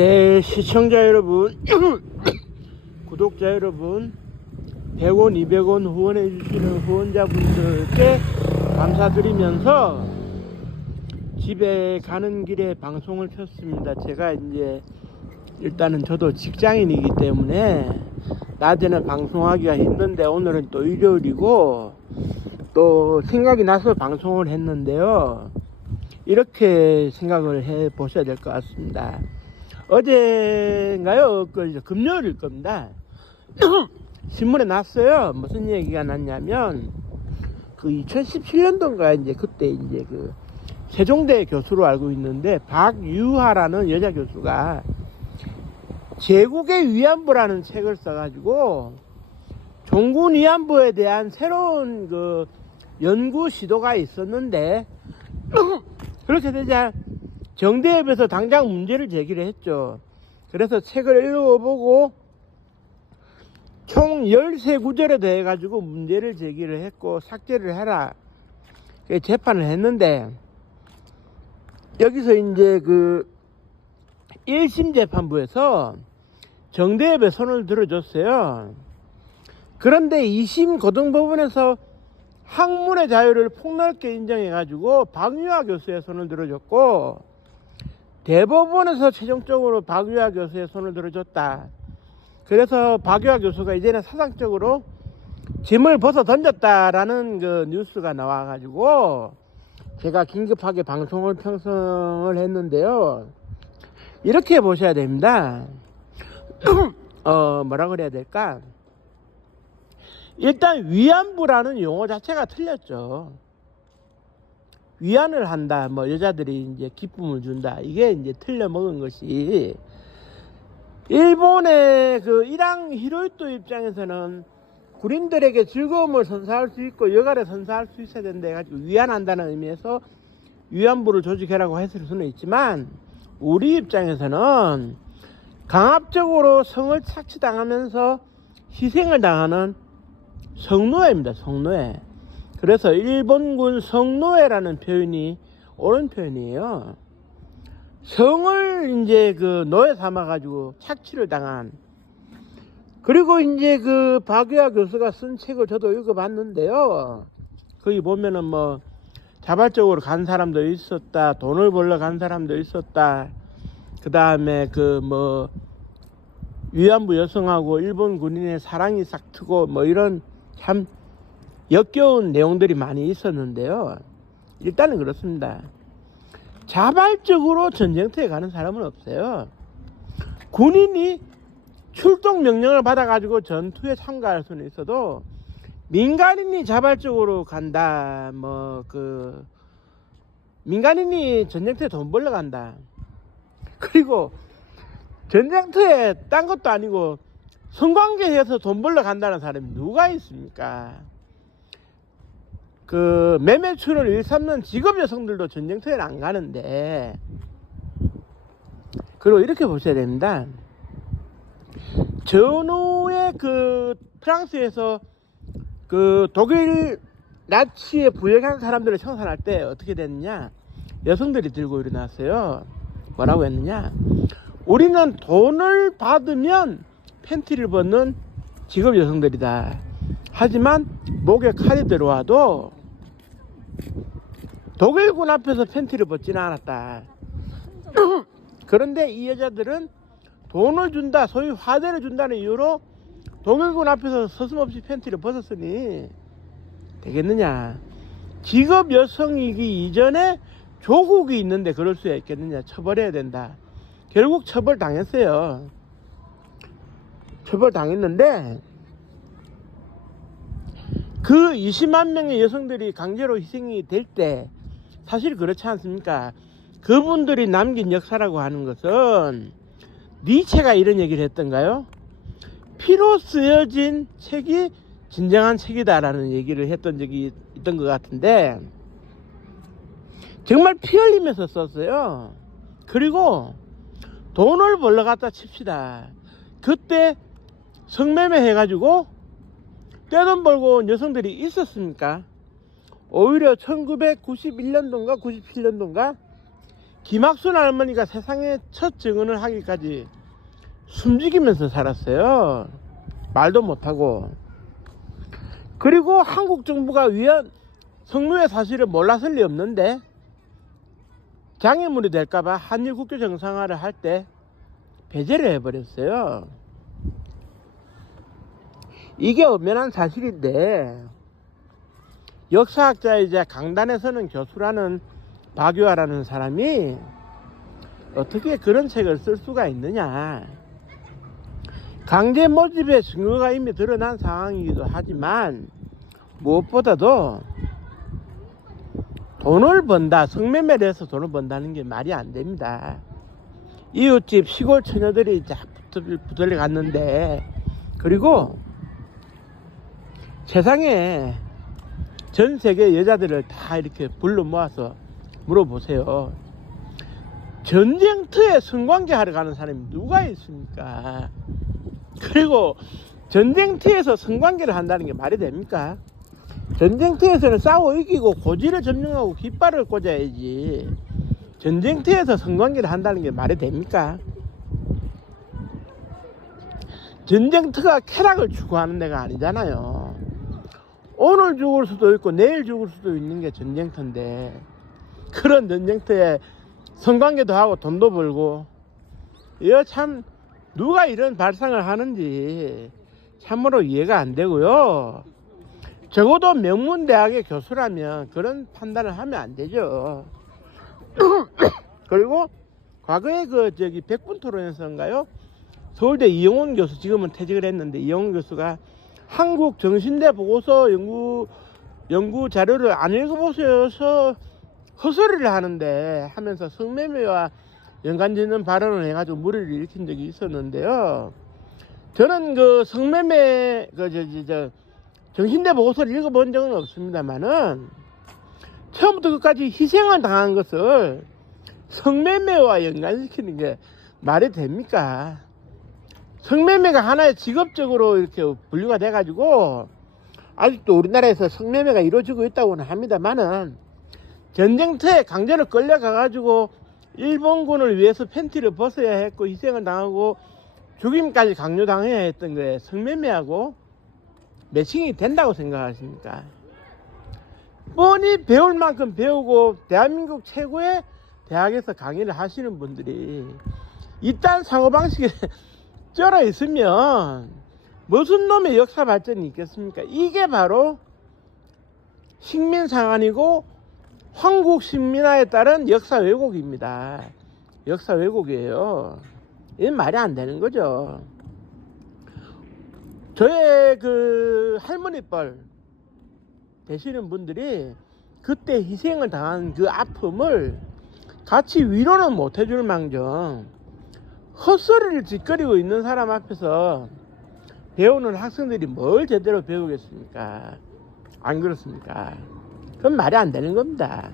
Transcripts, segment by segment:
네, 시청자 여러분, 구독자 여러분, 100원, 200원 후원해 주시는 후원자분들께 감사드리면서 집에 가는 길에 방송을 켰습니다. 제가 이제 일단은 저도 직장인이기 때문에 낮에는 방송하기가 힘든데 오늘은 또 일요일이고 또 생각이 나서 방송을 했는데요. 이렇게 생각을 해 보셔야 될 것 같습니다. 어제인가요? 금요일일 겁니다. 신문에 났어요. 무슨 얘기가 났냐면, 2017년도인가, 그때 세종대 교수로 알고 있는데, 박유하라는 여자 교수가 제국의 위안부라는 책을 써가지고, 종군 위안부에 대한 새로운 연구 시도가 있었는데, 그렇게 되자, 정대협에서 당장 문제를 제기를 했죠. 그래서 책을 읽어보고 총 13구절에 대해 가지고 문제를 제기를 했고 삭제를 해라 재판을 했는데, 여기서 이제 1심 재판부에서 정대협에 손을 들어줬어요. 그런데 2심 고등법원에서 학문의 자유를 폭넓게 인정해 가지고 박유하 교수의 손을 들어줬고, 대법원에서 최종적으로 박유하 교수의 손을 들어줬다. 그래서 박유하 교수가 이제는 사상적으로 짐을 벗어 던졌다라는 뉴스가 나와가지고 제가 긴급하게 방송을 편성을 했는데요. 이렇게 보셔야 됩니다. 뭐라 그래야 될까? 일단 위안부라는 용어 자체가 틀렸죠. 위안을 한다, 여자들이 이제 기쁨을 준다, 이게 이제 틀려먹은 것이, 일본의 일왕 히로히토 입장에서는 군인들에게 즐거움을 선사할 수 있고 여가를 선사할 수 있어야 된다 해가지고 위안한다는 의미에서 위안부를 조직해라고 했을 수는 있지만, 우리 입장에서는 강압적으로 성을 착취당하면서 희생을 당하는 성노예입니다. 성노예. 그래서 일본군 성노예라는 표현이 옳은 표현이에요. 성을 이제 노예 삼아가지고 착취를 당한. 그리고 이제 박유하 교수가 쓴 책을 저도 읽어봤는데요. 거기 보면은 자발적으로 간 사람도 있었다, 돈을 벌러 간 사람도 있었다, 그 다음에 위안부 여성하고 일본 군인의 사랑이 싹트고 이런 참 역겨운 내용들이 많이 있었는데요. 일단은 그렇습니다. 자발적으로 전쟁터에 가는 사람은 없어요. 군인이 출동 명령을 받아가지고 전투에 참가할 수는 있어도 민간인이 자발적으로 간다, 민간인이 전쟁터에 돈 벌러 간다, 그리고 전쟁터에 딴 것도 아니고 성관계해서 돈 벌러 간다는 사람이 누가 있습니까? 매매춘을 일삼는 직업 여성들도 전쟁터에는 안 가는데. 그리고 이렇게 보셔야 됩니다. 전후에 프랑스에서 독일 나치에 부역한 사람들을 청산할 때 어떻게 됐느냐, 여성들이 들고 일어났어요. 뭐라고 했느냐, 우리는 돈을 받으면 팬티를 벗는 직업 여성들이다. 하지만 목에 칼이 들어와도 독일군 앞에서 팬티를 벗지는 않았다. 그런데 이 여자들은 돈을 준다, 소위 화대를 준다는 이유로 독일군 앞에서 서슴없이 팬티를 벗었으니 되겠느냐. 직업 여성이기 이전에 조국이 있는데 그럴 수야 있겠느냐. 처벌해야 된다. 결국 처벌 당했어요. 처벌 당했는데 20만 명의 여성들이 강제로 희생이 될 때 사실 그렇지 않습니까? 그분들이 남긴 역사라고 하는 것은, 니체가 이런 얘기를 했던가요? 피로 쓰여진 책이 진정한 책이다라는 얘기를 했던 적이 있던 것 같은데, 정말 피 흘리면서 썼어요. 그리고 돈을 벌러 갔다 칩시다. 그때 성매매 해가지고 떼돈 벌고 온 여성들이 있었습니까? 오히려 1991년도인가 97년도인가 김학순 할머니가 세상에 첫 증언을 하기까지 숨죽이면서 살았어요. 말도 못하고. 그리고 한국 정부가 위헌 성노예 사실을 몰랐을 리 없는데 장애물이 될까봐 한일 국교 정상화를 할 때 배제를 해버렸어요. 이게 엄연한 사실인데 역사학자이자 강단에 서는 교수라는 박유아라는 사람이 어떻게 그런 책을 쓸 수가 있느냐. 강제 모집의 증거가 이미 드러난 상황이기도 하지만 무엇보다도 돈을 번다, 성매매를 해서 돈을 번다는 게 말이 안 됩니다. 이웃집 시골 처녀들이 붙들려 갔는데, 그리고 세상에 전 세계 여자들을 다 이렇게 불러 모아서 물어보세요. 전쟁터에 성관계 하러 가는 사람이 누가 있습니까? 그리고 전쟁터에서 성관계를 한다는 게 말이 됩니까? 전쟁터에서는 싸워 이기고 고지를 점령하고 깃발을 꽂아야지. 전쟁터에서 성관계를 한다는 게 말이 됩니까? 전쟁터가 쾌락을 추구하는 데가 아니잖아요. 오늘 죽을 수도 있고 내일 죽을 수도 있는 게 전쟁터인데, 그런 전쟁터에 성관계도 하고 돈도 벌고, 이거 참 누가 이런 발상을 하는지 참으로 이해가 안 되고요. 적어도 명문대학의 교수라면 그런 판단을 하면 안 되죠. 그리고 과거에 백분토론에서인가요? 서울대 이영훈 교수, 지금은 퇴직을 했는데 이영훈 교수가 한국 정신대 보고서 연구 자료를 안 읽어보셔서 헛소리를 하는데 하면서 성매매와 연관짓는 발언을 해가지고 물의를 일으킨 적이 있었는데요. 저는 그 성매매 정신대 보고서를 읽어본 적은 없습니다만은 처음부터 끝까지 희생을 당한 것을 성매매와 연관시키는 게 말이 됩니까? 성매매가 하나의 직업적으로 이렇게 분류가 돼가지고 아직도 우리나라에서 성매매가 이루어지고 있다고는 합니다만은, 전쟁터에 강제로 끌려가가지고 일본군을 위해서 팬티를 벗어야 했고 희생을 당하고 죽임까지 강요당해야 했던 거에 성매매하고 매칭이 된다고 생각하십니까? 뻔히 배울 만큼 배우고 대한민국 최고의 대학에서 강의를 하시는 분들이 이딴 사고방식에 쩔어 있으면 무슨 놈의 역사 발전이 있겠습니까? 이게 바로 식민상한이고 황국 식민화에 따른 역사 왜곡입니다. 역사 왜곡이에요. 이건 말이 안 되는 거죠. 저의 그 할머니뻘 되시는 분들이 그때 희생을 당한 그 아픔을 같이 위로는 못 해줄 망정 헛소리를 짓거리고 있는 사람 앞에서 배우는 학생들이 뭘 제대로 배우겠습니까? 안 그렇습니까? 그건 말이 안 되는 겁니다.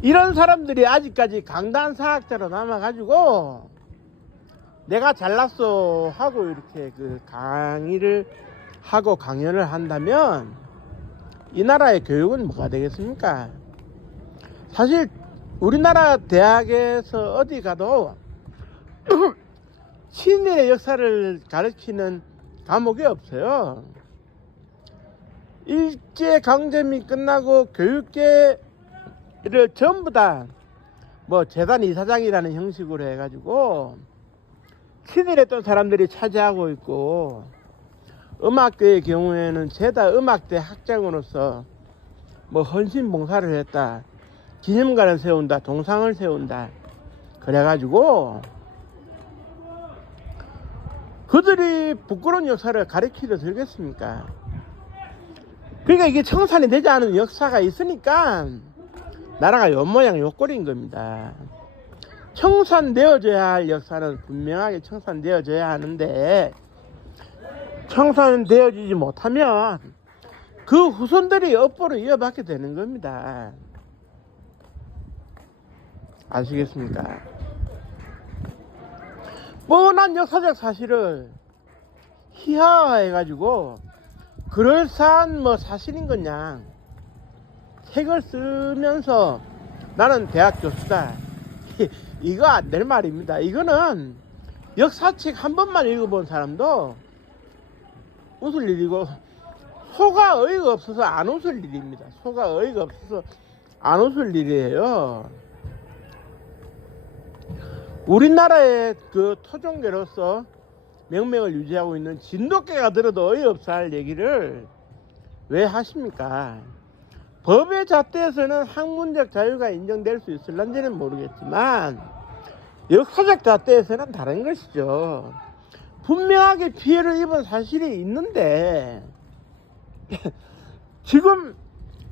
이런 사람들이 아직까지 강단사학자로 남아가지고 내가 잘났어 하고 이렇게 그 강의를 하고 강연을 한다면 이 나라의 교육은 뭐가 되겠습니까? 사실 우리나라 대학에서 어디 가도 친일의 역사를 가르치는 과목이 없어요. 일제강점이 끝나고 교육계를 전부 다 뭐 재단 이사장이라는 형식으로 해가지고 친일했던 사람들이 차지하고 있고, 음악계의 경우에는 제다 음악대 학장으로서 뭐 헌신봉사를 했다, 기념관을 세운다, 동상을 세운다, 그래가지고 그들이 부끄러운 역사를 가르치려 들겠습니까? 그러니까 이게 청산이 되지 않은 역사가 있으니까 나라가 요 모양 요 꼴인 겁니다. 청산되어져야 할 역사는 분명하게 청산되어져야 하는데, 청산되어지지 못하면 그 후손들이 업보를 이어받게 되는 겁니다. 아시겠습니까? 뻔한 역사적 사실을 희화화해가지고 그럴싸한 뭐 사실인 거냐 책을 쓰면서 나는 대학 교수다. 이거 안 될 말입니다. 이거는 역사책 한 번만 읽어본 사람도 웃을 일이고, 소가 어이가 없어서 안 웃을 일입니다. 소가 어이가 없어서 안 웃을 일이에요. 우리나라의 그 토종계로서 명맥을 유지하고 있는 진돗개가 들어도 어이없어 할 얘기를 왜 하십니까? 법의 잣대에서는 학문적 자유가 인정될 수 있을런지는 모르겠지만 역사적 잣대에서는 다른 것이죠. 분명하게 피해를 입은 사실이 있는데 지금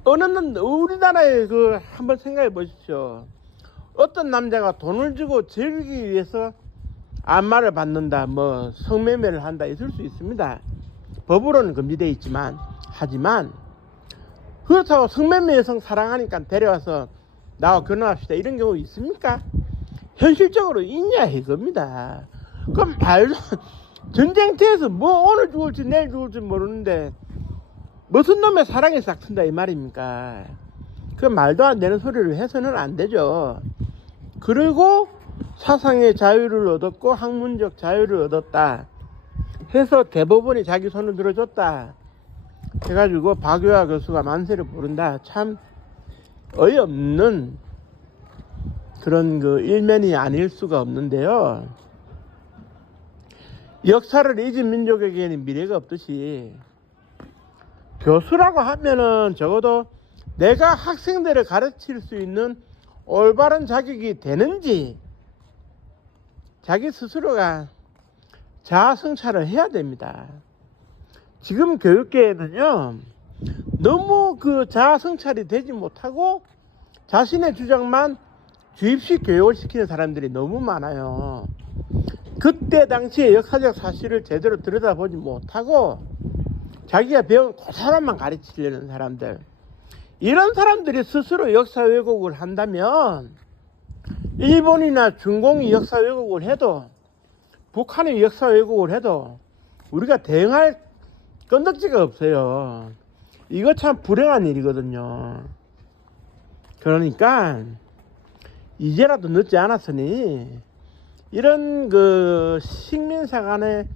우리나라에 그 한번 생각해 보십시오. 어떤 남자가 돈을 주고 즐기기 위해서 안마를 받는다, 뭐 성매매를 한다, 있을 수 있습니다. 법으로는 금지되어 있지만, 하지만 그렇다고 성매매 여성 사랑하니까 데려와서 나와 결혼합시다, 이런 경우 있습니까? 현실적으로 있냐 이겁니다. 그럼 말도 전쟁터에서 뭐 오늘 죽을지 내일 죽을지 모르는데 무슨 놈의 사랑에 싹튼다 이 말입니까? 그 말도 안 되는 소리를 해서는 안 되죠. 그리고 사상의 자유를 얻었고 학문적 자유를 얻었다 해서 대법원이 자기 손을 들어줬다 해가지고 박유하 교수가 만세를 부른다. 참 어이없는 그런 그 일면이 아닐 수가 없는데요. 역사를 잊은 민족에게는 미래가 없듯이 교수라고 하면은 적어도 내가 학생들을 가르칠 수 있는 올바른 자격이 되는지 자기 스스로가 자아 성찰을 해야 됩니다. 지금 교육계에는요, 너무 그 자아 성찰이 되지 못하고 자신의 주장만 주입식 교육을 시키는 사람들이 너무 많아요. 그때 당시의 역사적 사실을 제대로 들여다보지 못하고 자기가 배운 그 사람만 가르치려는 사람들, 이런 사람들이 스스로 역사 왜곡을 한다면 일본이나 중공이 역사 왜곡을 해도 북한이 역사 왜곡을 해도 우리가 대응할 건덕지가 없어요. 이거 참 불행한 일이거든요. 그러니까 이제라도 늦지 않았으니 이런 그 식민사관에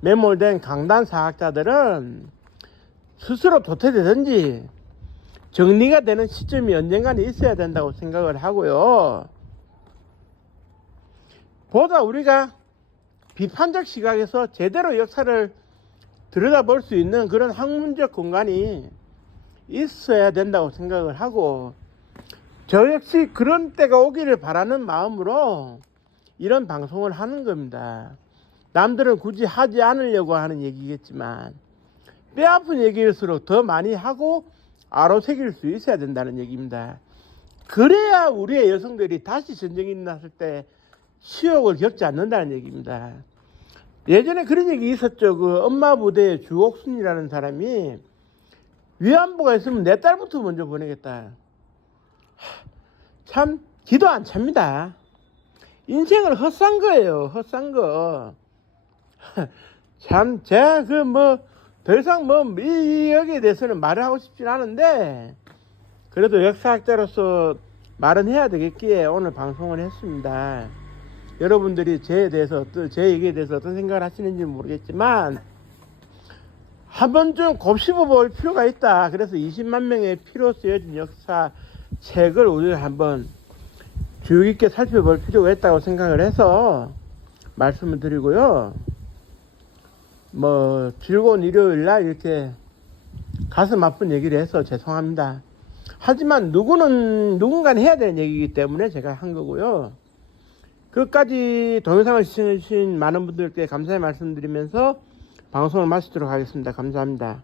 매몰된 강단 사학자들은 스스로 도태되든지 정리가 되는 시점이 언젠가는 있어야 된다고 생각을 하고요. 보다 우리가 비판적 시각에서 제대로 역사를 들여다볼 수 있는 그런 학문적 공간이 있어야 된다고 생각을 하고, 저 역시 그런 때가 오기를 바라는 마음으로 이런 방송을 하는 겁니다. 남들은 굳이 하지 않으려고 하는 얘기겠지만 뼈아픈 얘기일수록 더 많이 하고 아로새길 수 있어야 된다는 얘기입니다. 그래야 우리의 여성들이 다시 전쟁이 났을 때 치욕을 겪지 않는다는 얘기입니다. 예전에 그런 얘기 있었죠. 그 엄마 부대의 주옥순이라는 사람이 위안부가 있으면 내 딸부터 먼저 보내겠다. 참 기도 안 찹니다. 인생을 헛산 거예요. 헛산 거. 참 제가 그 뭐 더 이상 뭐 여기에 대해서는 말을 하고 싶진 않은데 그래도 역사학자로서 말은 해야 되겠기에 오늘 방송을 했습니다. 여러분들이 제 얘기에 대해서 어떤 생각을 하시는지 모르겠지만 한 번쯤 곱씹어 볼 필요가 있다. 그래서 20만 명의 피로 쓰여진 역사 책을 우리가 한번 주의 깊게 살펴볼 필요가 있다고 생각을 해서 말씀을 드리고요. 뭐 즐거운 일요일날 이렇게 가슴 아픈 얘기를 해서 죄송합니다. 하지만 누군가는 해야 되는 얘기이기 때문에 제가 한 거고요. 끝까지 동영상을 시청해주신 많은 분들께 감사의 말씀드리면서 방송을 마치도록 하겠습니다. 감사합니다.